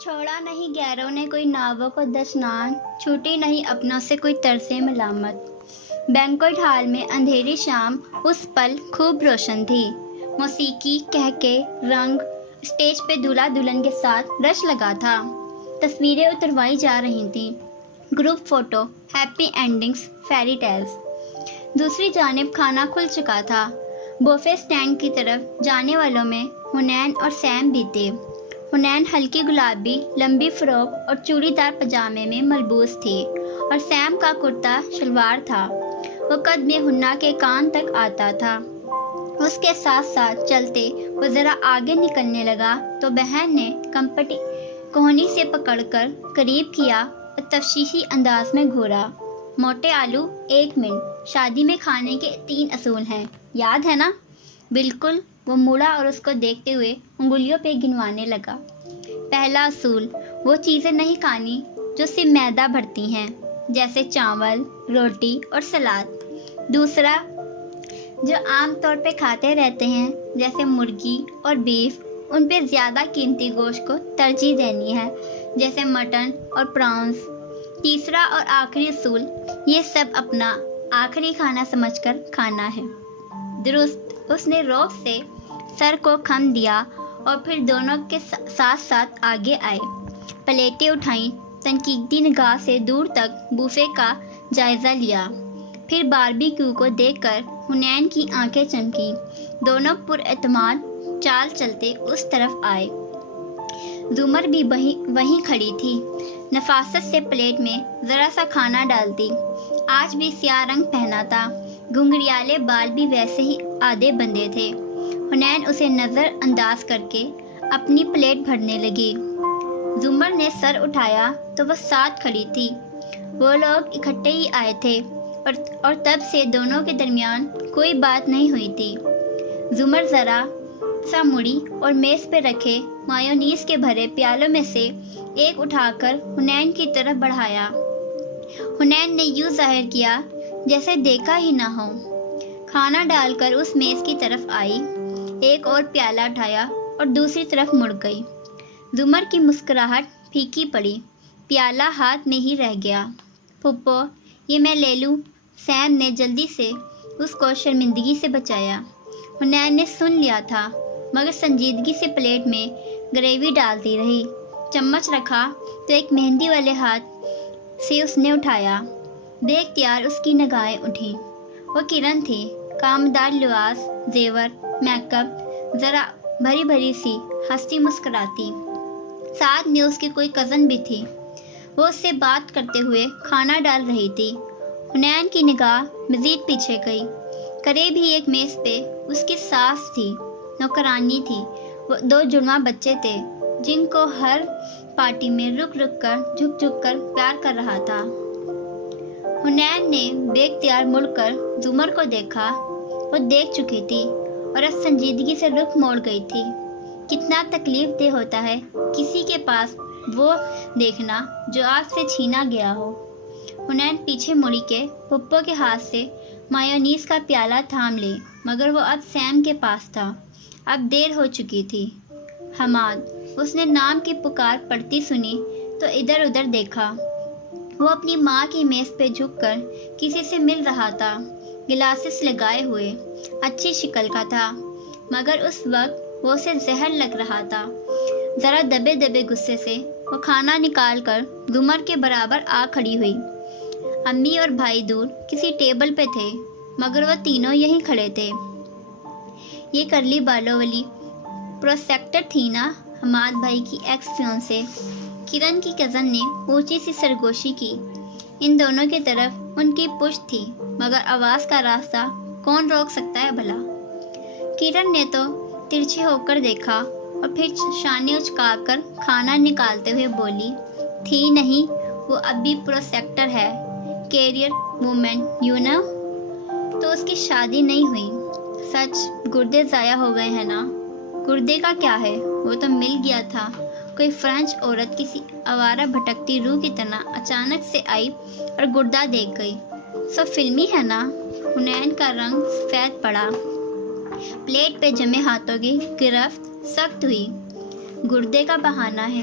چھوڑا نہیں گیروں نے کوئی ناووں کو دشنان، چھوٹی نہیں اپنوں سے کوئی طرز ملامت۔ بینکوٹ ہال میں اندھیری شام اس پل خوب روشن تھی۔ موسیقی، کہکے، رنگ، اسٹیج پہ دولہا دلہن کے ساتھ رش لگا تھا۔ تصویریں اتروائی جا رہی تھیں، group photo, happy endings, fairy tales. دوسری جانب کھانا کھل چکا تھا۔ بوفے سٹینڈ کی طرف جانے والوں میں حنین اور سیم بھی تھے۔ حنین ہلکی گلابی لمبی فراک اور چوڑی دار پاجامے میں ملبوس تھی اور سیم کا کرتا شلوار تھا۔ وہ قد میں حنا کے کان تک آتا تھا۔ اس کے ساتھ ساتھ چلتے وہ ذرا آگے نکلنے لگا تو بہن نے کمپٹی کوہنی سے پکڑ کر قریب کیا اور تفشیشی انداز میں گھورا۔ موٹے آلو 1 منٹ، شادی میں کھانے کے 3 اصول ہیں، یاد ہے نا؟ بالکل، وہ مڑا اور اس کو دیکھتے ہوئے انگلیوں پہ گنوانے لگا۔ پہلا اصول، وہ چیزیں نہیں کھانی جو صرف معدہ بھرتی ہیں، جیسے چاول، روٹی اور سلاد۔ دوسرا، جو عام طور پہ کھاتے رہتے ہیں، جیسے مرغی اور بیف، ان پہ زیادہ قیمتی گوشت کو ترجیح دینی ہے، جیسے مٹن اور پراؤنس۔ تیسرا اور آخری اصول، یہ سب اپنا آخری کھانا سمجھ کر کھانا ہے۔ درست، اس نے روب سے سر کو خم دیا اور پھر دونوں کے ساتھ ساتھ آگے آئے، پلیٹیں اٹھائیں، تنقیدی نگاہ سے دور تک بوفے کا جائزہ لیا۔ پھر باربی کیو کو دیکھ کر حنین کی آنکھیں چمکی۔ دونوں پر اعتماد چال چلتے اس طرف آئے۔ زمر بھی وہیں کھڑی تھی، نفاست سے پلیٹ میں ذرا سا کھانا ڈالتی۔ آج بھی سیاہ رنگ پہنا تھا، گھنگریالے بال بھی ویسے ہی آدھے بندھے تھے۔ حنین اسے نظر انداز کر کے اپنی پلیٹ بھرنے لگی۔ زمر نے سر اٹھایا تو وہ ساتھ کھڑی تھی۔ وہ لوگ اکٹھے ہی آئے تھے اور تب سے دونوں کے درمیان کوئی بات نہیں ہوئی تھی۔ زمر ذرا سا مڑی اور میز پہ رکھے مایونیز کے بھرے پیالوں میں سے ایک اٹھا کر حنین کی طرف بڑھایا۔ حنین نے یوں ظاہر کیا جیسے دیکھا ہی نہ ہو۔ کھانا ڈال کر اس میز کی طرف آئی، ایک اور پیالہ اٹھایا اور دوسری طرف مڑ گئی۔ زمر کی مسکراہٹ پھیکی پڑی، پیالہ ہاتھ میں ہی رہ گیا۔ پھپھو، یہ میں لے لوں؟ سیم نے جلدی سے اس کو شرمندگی سے بچایا۔ حنین نے سن لیا تھا مگر سنجیدگی سے پلیٹ میں گریوی ڈالتی رہی۔ چمچ رکھا تو ایک مہندی والے ہاتھ سے اس نے اٹھایا۔ بے اختیار اس کی نگاہیں اٹھیں۔ وہ کرن تھی، کامدار لباس، زیور، میک اپ، ذرا بھری بھری سی، ہنستی مسکراتی۔ ساتھ میں اس کی کوئی کزن بھی تھی، وہ اس سے بات کرتے ہوئے کھانا ڈال رہی تھی۔ حنین کی نگاہ مزید پیچھے گئی۔ قریب ہی ایک میز پہ اس کی ساس تھی، نوکرانی تھی، وہ 2 جڑواں بچے تھے جن کو ہر پارٹی میں رک رک کر جھک جھک کر پیار کر رہا تھا۔ حنین نے بے اختیار مڑ کر زمر کو دیکھا۔ وہ دیکھ چکی تھی اور اب سنجیدگی سے رخ موڑ گئی تھی۔ کتنا تکلیف دہ ہوتا ہے کسی کے پاس وہ دیکھنا جو آپ سے چھینا گیا ہو۔ حنین پیچھے مڑی کے پھپھو کے ہاتھ سے مایونیز کا پیالہ تھام لی، مگر وہ اب سیم کے پاس تھا۔ اب دیر ہو چکی تھی۔ حماد، اس نے نام کی پکار پڑتی سنی تو ادھر ادھر دیکھا۔ وہ اپنی ماں کی میز پہ جھک کر کسی سے مل رہا تھا، گلاسز لگائے ہوئے، اچھی شکل کا تھا، مگر اس وقت وہ اسے زہر لگ رہا تھا۔ ذرا دبے دبے غصے سے وہ کھانا نکال کر زمر کے برابر آ کھڑی ہوئی۔ امی اور بھائی دور کسی ٹیبل پہ تھے، مگر وہ تینوں یہیں کھڑے تھے۔ یہ کرلی بالوں والی پروسیکٹر تھی نا، حماد بھائی کی ایکس فیونسے۔ کرن کی کزن نے اونچی سی سرگوشی کی۔ ان دونوں کی طرف ان کی پشت تھی، مگر آواز کا راستہ کون روک سکتا ہے بھلا؟ کرن نے تو ترچھے ہو کر دیکھا اور پھر شانے اچکا کر کھانا نکالتے ہوئے بولی، تھی نہیں، وہ اب بھی پروسیکٹر ہے، کیریئر وومن یو نو۔ تو اس کی شادی نہیں ہوئی۔ سچ، گردے ضائع ہو گئے ہیں نا؟ گردے کا کیا ہے، وہ تو مل گیا تھا۔ کوئی فرینچ عورت کسی آوارہ بھٹکتی روح کی طرح اچانک سے آئی اور گردہ دیکھ گئی۔ سب فلمی ہے نا؟ حنین کا رنگ سفید پڑا، پلیٹ پہ جمے ہاتھوں کی گرفت سخت ہوئی۔ گردے کا بہانہ ہے،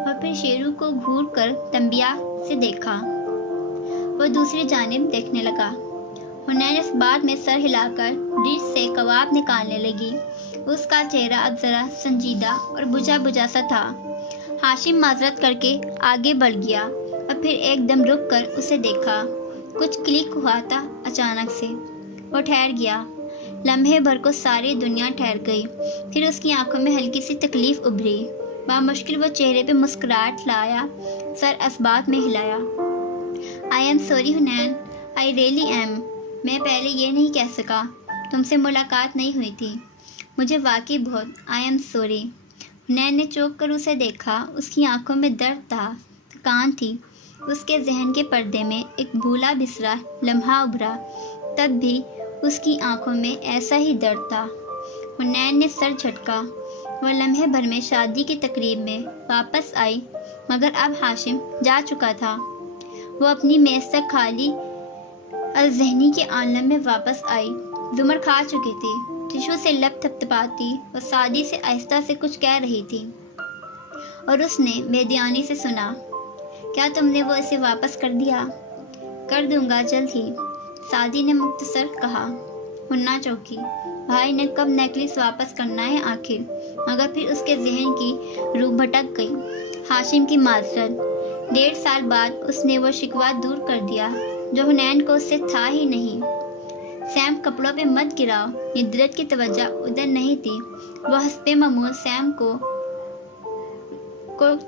اور پھر شیرو کو گھور کر تنبیہ سے دیکھا۔ وہ دوسری جانب دیکھنے لگا۔ حنین اس بات میں سر ہلا کر ڈش سے کباب نکالنے لگی۔ اس کا چہرہ اب ذرا سنجیدہ اور بجھا بجھا سا تھا۔ ہاشم معذرت کر کے آگے بڑھ گیا اور پھر ایک دم رک کر اسے دیکھا۔ کچھ کلک ہوا تھا اچانک سے۔ وہ ٹھہر گیا۔ لمحے بھر کو ساری دنیا ٹھہر گئی۔ پھر اس کی آنکھوں میں ہلکی سی تکلیف ابھری۔ بامشکل وہ چہرے پہ مسکراہٹ لایا، سر اسبات میں ہلایا۔ I am sorry Hunain, I really am۔ میں پہلے یہ نہیں کہہ سکا، تم سے ملاقات نہیں ہوئی تھی، مجھے واقعی بہت I am sorry۔ حنین نے چونک کر اسے دیکھا۔ اس کی آنکھوں میں درد تھا، تھکان تھی۔ اس کے ذہن کے پردے میں ایک بھولا بسرا لمحہ ابھرا، تب بھی اس کی آنکھوں میں ایسا ہی درد تھا۔ حنین نے سر جھٹکا۔ وہ لمحے بھر میں شادی کی تقریب میں واپس آئی، مگر اب ہاشم جا چکا تھا۔ وہ اپنی میز تک خالی الذہنی کے عالم میں واپس آئی۔ زمر کھا چکی تھی۔ ٹشو سے لب تھپتھپاتی وہ سادی سے آہستہ سے کچھ کہہ رہی تھی، اور اس نے بے دھیانی سے سنا۔ کیا تم نے وہ اسے واپس کر دیا؟ کر دوں گا جلد ہی، سادی نے مختصر کہا۔ ہننا چوکی۔ بھائی نے کب نیکلس واپس کرنا ہے آخر؟ مگر پھر اس کے ذہن کی روح بھٹک گئی۔ ہاشم کی معذرت۔ 1.5 سال بعد اس نے وہ شکوہ دور کر دیا جو حنین کو اس سے تھا ہی نہیں۔ سیم کپڑوں پہ مت گراؤ۔ ندرت کی توجہ ادھر نہیں تھی۔ وہ حسب معمول سیم کو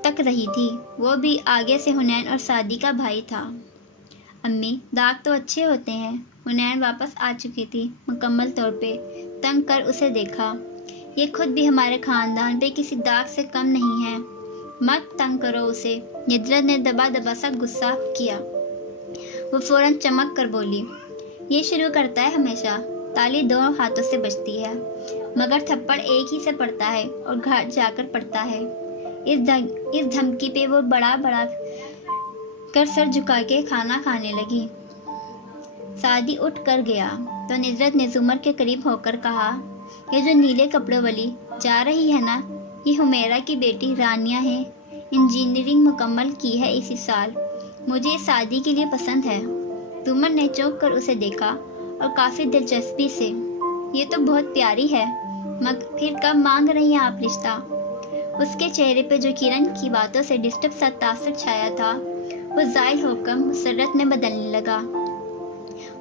تک رہی تھی۔ وہ بھی آگے سے حنین اور سادی کا بھائی تھا۔ امی، داغ تو اچھے ہوتے ہیں۔ حنین واپس آ چکی تھی، مکمل طور پہ تنگ کر اسے دیکھا۔ یہ خود بھی ہمارے خاندان پہ کسی داغ سے کم نہیں ہے، مت تنگ کرو اسے۔ ندرت نے دبا دبا سا غصہ کیا۔ وہ فوراً چمک کر بولی، یہ شروع کرتا ہے ہمیشہ۔ تالی 2 ہاتھوں سے بجتی ہے، مگر تھپڑ ایک ہی سے پڑتا ہے اور گھر جا کر پڑتا ہے۔ اس دھمکی پہ وہ بڑا بڑا کر سر جھکا کے کھانا کھانے لگی۔ سادی اٹھ کر گیا تو ندرت نے زمر کے قریب ہو کر کہا، یہ جو نیلے کپڑوں والی جا رہی ہے نا، یہ حمیرہ کی بیٹی رانیہ ہے۔ انجینئرنگ مکمل کی ہے اسی سال۔ مجھے سادی کے لیے پسند ہے۔ زمر نے چونک کر اسے دیکھا اور کافی دلچسپی سے، یہ تو بہت پیاری ہے، مگر پھر کب مانگ رہی ہیں آپ رشتہ؟ اس کے چہرے پہ جو کرن کی باتوں سے ڈسٹرب سا تاثر چھایا تھا، وہ زائل ہو کر مسرت میں بدلنے لگا۔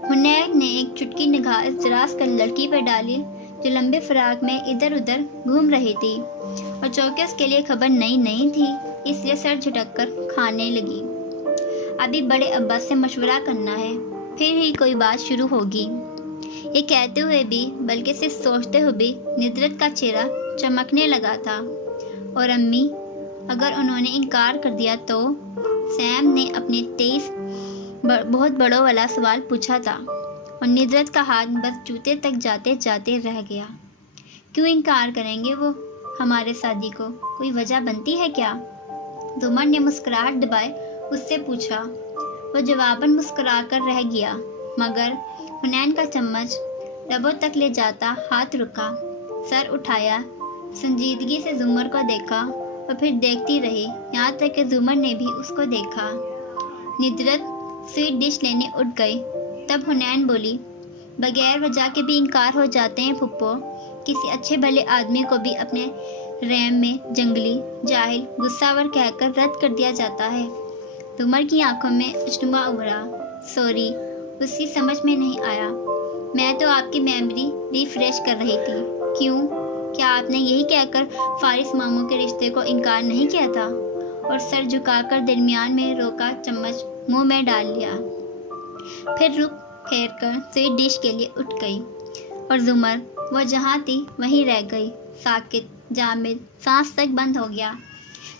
حنین نے ایک چٹکی نگاہ اس دراز کر لڑکی پہ ڈالی جو لمبے فراق میں ادھر ادھر گھوم رہی تھی، اور چونکہ اس کے لیے خبر نئی نہیں تھی، اس لیے سر جھٹک کر کھانے لگی۔ ابھی بڑے ابا سے مشورہ کرنا ہے، پھر ہی کوئی بات شروع ہوگی۔ یہ کہتے ہوئے بھی، بلکہ صرف سوچتے ہوئے بھی ندرت کا چہرہ چمکنے لگا تھا۔ اور امی، اگر انہوں نے انکار کر دیا تو؟ سیم نے اپنے 23 بہت بڑوں والا سوال پوچھا تھا، اور ندرت کا ہاتھ بس جوتے تک جاتے جاتے رہ گیا۔ کیوں انکار کریں گے وہ ہمارے شادی کو؟ کوئی وجہ بنتی ہے کیا؟ زمر نے مسکراہٹ دبائے اس سے پوچھا۔ وہ جواباً مسکرا کر رہ گیا، مگر حنین کا چمچ لبوں تک لے جاتا ہاتھ رکا۔ سر اٹھایا، سنجیدگی سے زمر کو دیکھا اور پھر دیکھتی رہی، یہاں تک کہ زمر نے بھی اس کو دیکھا۔ ندرت سویٹ ڈش لینے اٹھ گئی، تب حنین بولی، بغیر وجہ کے بھی انکار ہو جاتے ہیں پھپھو۔ کسی اچھے بھلے آدمی کو بھی اپنے رحم میں جنگلی، جاہل، غصہ ور کہہ کر رد کر دیا جاتا ہے۔ زمر کی آنکھوں میں اجتماع ابھرا۔ سوری، اس کی سمجھ میں نہیں آیا۔ میں تو آپ کی میموری ریفریش کر رہی تھی۔ کیوں؟ کیا آپ نے یہی کہہ کر فارس ماموں کے رشتے کو انکار نہیں کیا تھا؟ اور سر جھکا کر درمیان میں روکا چمچ منہ میں ڈال لیا۔ پھر رک پھیر کر سویٹ ڈش کے لیے اٹھ گئی، اور زمر وہ جہاں تھی وہیں رہ گئی، ساکت، جامد، سانس تک بند ہو گیا،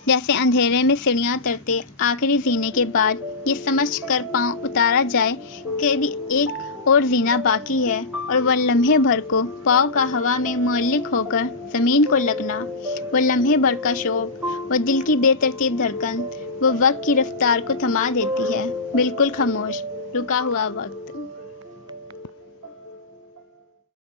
جیسے اندھیرے میں سیڑھیاں اترتے آخری زینے کے بعد یہ سمجھ کر پاؤں اتارا جائے کہ بھی ایک اور زینہ باقی ہے، اور وہ لمحے بھر کو پاؤں کا ہوا میں معلق ہو کر زمین کو لگنا، وہ لمحے بھر کا شوق، وہ دل کی بے ترتیب دھڑکن، وہ وقت کی رفتار کو تھما دیتی ہے، بالکل خاموش، رکا ہوا وقت۔